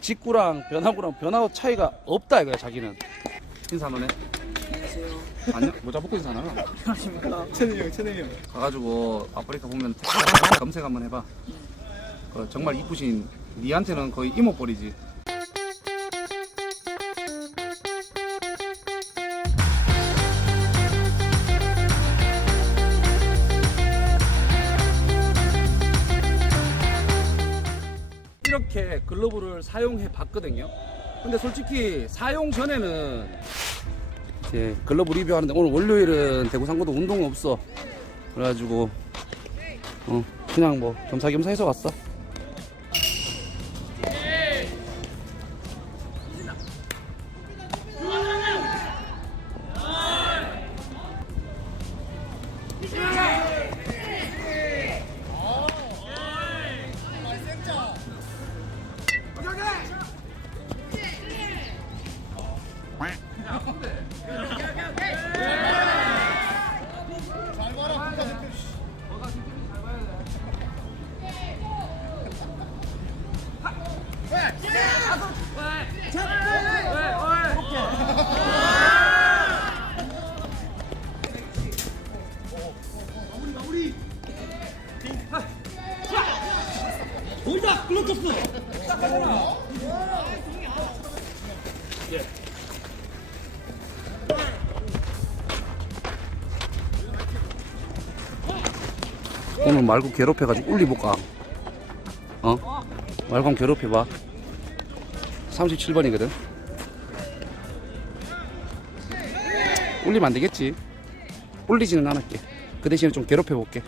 직구랑 변화구랑 변화구 차이가 없다 이거야 자기는. 인사 한번 해 안녕 모자 벗고 인사 하나 천혜이 형, 천혜이 형. 가가지고 아프리카 보면 검색 한번 해봐. 그 정말 이쁘신 니한테는 거의 이모뻘이지 이렇게 글러브를 사용해 봤거든요. 근데 솔직히 사용 전에는 이제 글러브 리뷰하는데 오늘 월요일은 대구 상고도 운동 없어. 그래가지고 어 그냥 뭐 겸사겸사 해서 왔어 오늘 말고 괴롭혀가지고 울리볼까? 어? 말고 괴롭혀봐. 37번이거든. 울리면 안 되겠지. 울리지는 않을게. 그 대신에 좀 괴롭혀볼게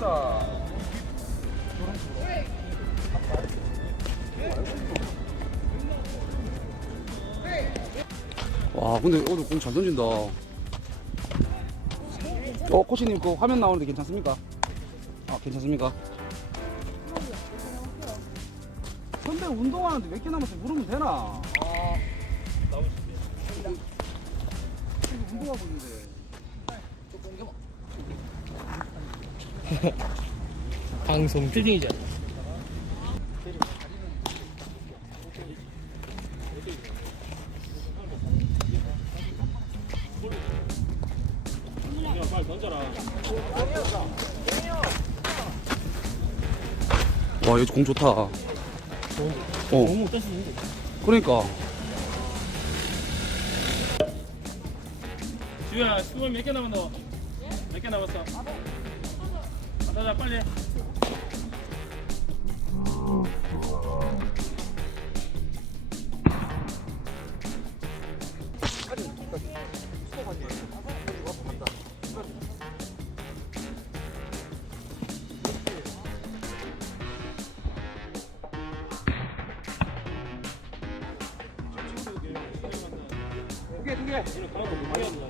꺼라 운동해라 와 근데 오늘 공 잘 던진다 어 코치님 그 화면 나오는데 괜찮습니까? 아 괜찮습니까? 근데 운동하는데 몇 개 남았어 물으면 되나? 아 운동하고 있는데 방송 필딩이잖아. 와 여기 공 좋다 어 너무. 그러니까 지우야, 수건 몇개 남았노? 몇 개 남았어? 아, 자자 빨리. 해. 두개 두개 얘는 가운데 못 가야 돼. 이거는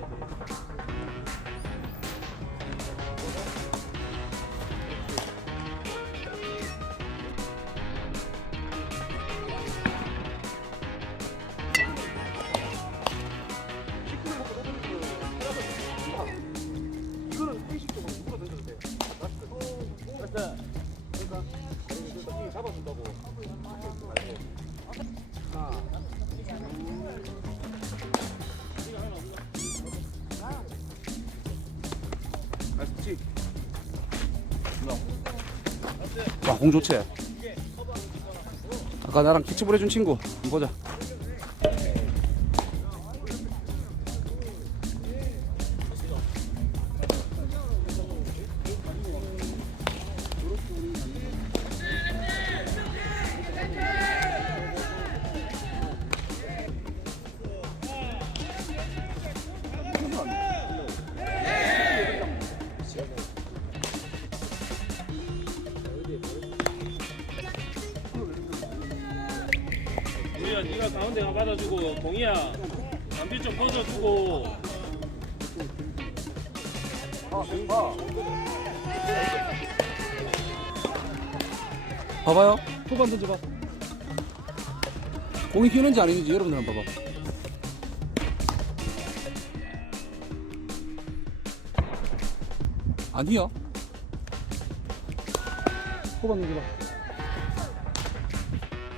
와, 공 좋지? 아까 나랑 캐치볼 해준 친구. 보자. 야, 네가 가운데 가 받아주고, 동이야, 남비 좀 꺼져주고. 봐봐요. 후반 던져봐. 공이 휘는지 아닌지 여러분들 한번 봐봐. 아니요. 호박 넘겨봐.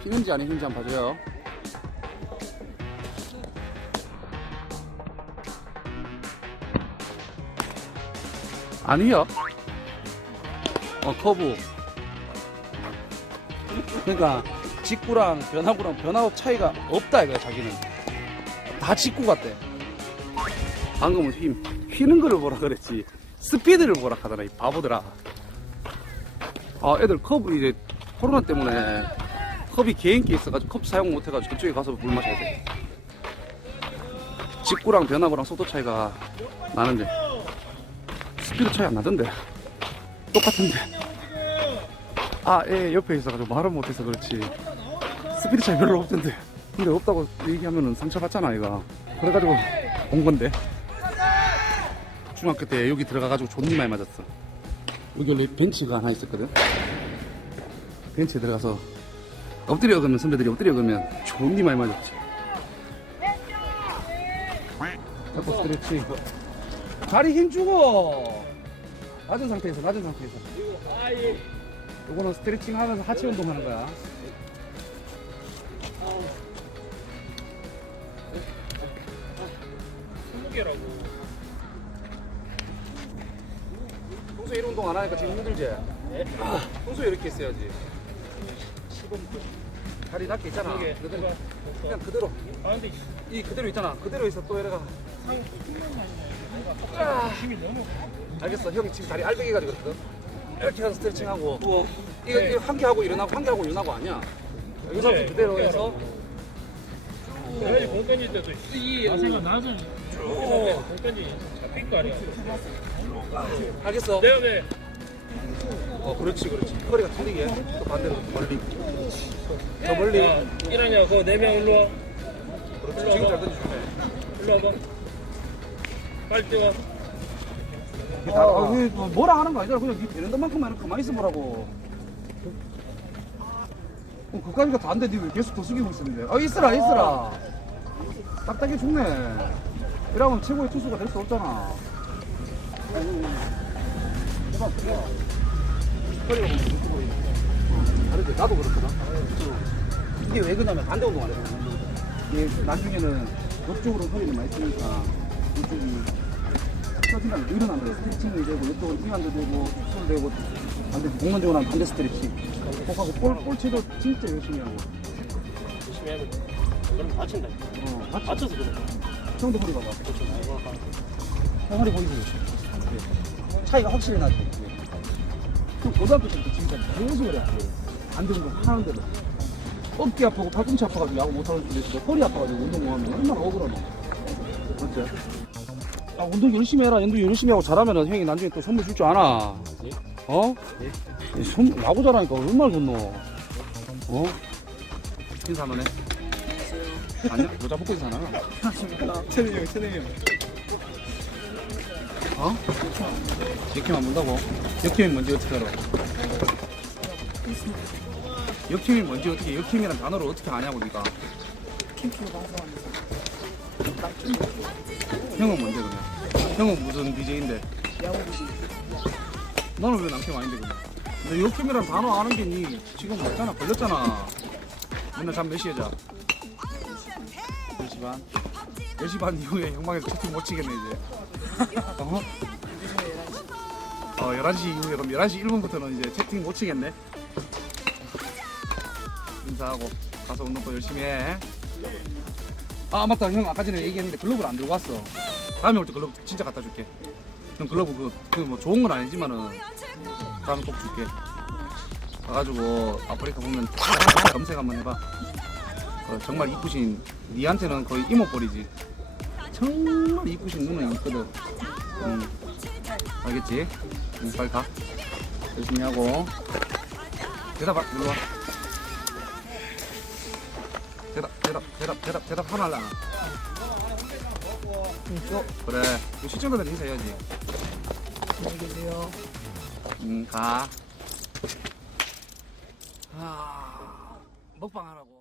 휘는지 아닌지 한번 봐줘요. 아니요. 어, 커브. 그러니까 직구랑 변화구랑 변화구 차이가 없다 이거야 자기는. 다 직구 같대 방금은 휘, 휘는 거를 뭐라 그랬지. 스피드를 뭐라 하더라 이 바보들아. 아 애들 컵 이제 코로나 때문에 컵이 개인기 있어가지고 컵 사용 못해가지고 그쪽에 가서 물 마셔야 돼. 직구랑 변화구랑 속도 차이가 나는데 스피드 차이 안 나던데 똑같은데 아, 예, 옆에 있어가지고 말을 못해서 그렇지. 스피드 차이 별로 없던데. 근데 없다고 얘기하면은 상처받잖아, 얘가. 그래가지고 온 건데. 중학교 때 여기 들어가가지고 많이 맞았어. 여기 원래 벤치가 하나 있었거든. 벤치에 들어가서 엎드려 그러면 선배들이 엎드려 존나 많이 맞았지. 자꾸 스트레치. 다리 힘 주고. 낮은 상태에서, 낮은 상태에서. 아예 요거는 스트레칭 하면서 하체 운동하는 거야. 스무개라고 평소에 이런 운동 안 하니까 지금 힘들지? 아, 평소에 이렇게 했어야지. 다리 낮게 있잖아. 그대로, 그냥 그대로. 아 근데 이 그대로 있잖아. 그대로 있어 또 얘가. 힘이 너무 알겠어. 형 지금 다리 알배기 가지고 그랬거든. 이렇게 해서 스트레칭하고. 또 이거, 네. 이거 한 개 하고 일어나고 한 개 하고 일어나고 아니야. 이 상태 네. 그대로 해서 그래야지 공 던질 때도 이 자세가 나잖아 공 던지 잡힐 거 아니야 알겠어. 내가 왜어 그렇지 그렇지. 허리가 틀리게 또 반대로 멀리. 더 멀리. 야, 이러냐 그거 네명 일로 와 그렇지. 지금 잘 던져주네. 일로 와봐 빨리 뛰어 아, 아, 왜, 뭐, 뭐라 하는 거 아니잖아. 그냥 니 되는 것만큼만 가만히 있어 보라고. 어, 그까지가 다안 돼. 니왜 계속 더 숙이고 있었는데. 아, 있으라, 있으라. 딱딱해 죽네. 이러면 최고의 투수가 될 수 없잖아. 해봐, 해봐. 허리가 너무 굵고 보이네. 다르지? 나도 그렇거든. 이게 왜 그러냐면 반대 운동 안 해. 이게 나중에는 이쪽으로 허리를 많이 쓰니까 이쪽이 서진하면 일어난다. 스트레칭이 되고 이쪽은 이완도 되고 축소도 되고 반대 공만적으로 하면 반대 스트레칭. kok하고 볼 볼체도 진짜 열심히 하고. 열심히 해야 돼 그럼 다친다 어, 맞지? 다쳐서 그래 형도 허리 봐봐. 형 허리 보이지? 네. 차이가 확실히 나지. 그 고등학교 때부터 지금까지 계속 그래. 안 되는 거 하는데도. 어깨 아프고 팔꿈치 아파가지고 야구 못하는 분도 있고 허리 아파가지고 운동 못 하면 얼마나 억울하노. 맞지? 아, 운동 열심히 해라. 운동 열심히 하고 잘하면 형이 나중에 또 선물 줄 줄 아나. 어? 이 선, 야구 잘하니까 얼마나 좋노. 어? 인사 한번 해. 아니야? 모자 벗고 인사하나? 안녕하십니까. 형, 채널 형. 어? 역캠 안 본다고? 역캠이 뭔지 어떻게 알아? 역캠이 뭔지 어떻게 역캠이란 단어를 어떻게 아냐고 니가 형은 뭔데 그러면? 형은 무슨 BJ인데? 너는 왜 남캠 아닌데 그러면? 너 역캠이란 단어 아는 게 니 지금 맞잖아 걸렸잖아 맨날 잠 몇 시에 자? 10시 반? 10시 반 이후에 형방에서 채팅 못 치겠네 이제 어? 어, 11시 이후에 그럼 11시 1분부터는 이제 채팅 못 치겠네. 인사하고 가서 운동 또 열심히 해. 아, 맞다. 형 아까 전에 얘기했는데 글러브를 안 들고 왔어. 다음에 올 때 글러브 진짜 갖다 줄게. 형 글러브 그, 그뭐 좋은 건 아니지만은 다음에 꼭 줄게. 가가지고 아프리카 보면 검색 한번 해봐. 어, 정말 이쁘신 니한테는 거의 이모뻘이지. 정말 이쁘신 눈은 있거든. 음. 알겠지? 응, 빨리 가. 열심히 하고. 대답, 일로 와. 대답, 대답, 대답, 대답, 대답 하나 할라. 어, 그래. 시청자들 인사 해야지. 안녕히 계세요. 응, 가. 아, 먹방 하라고.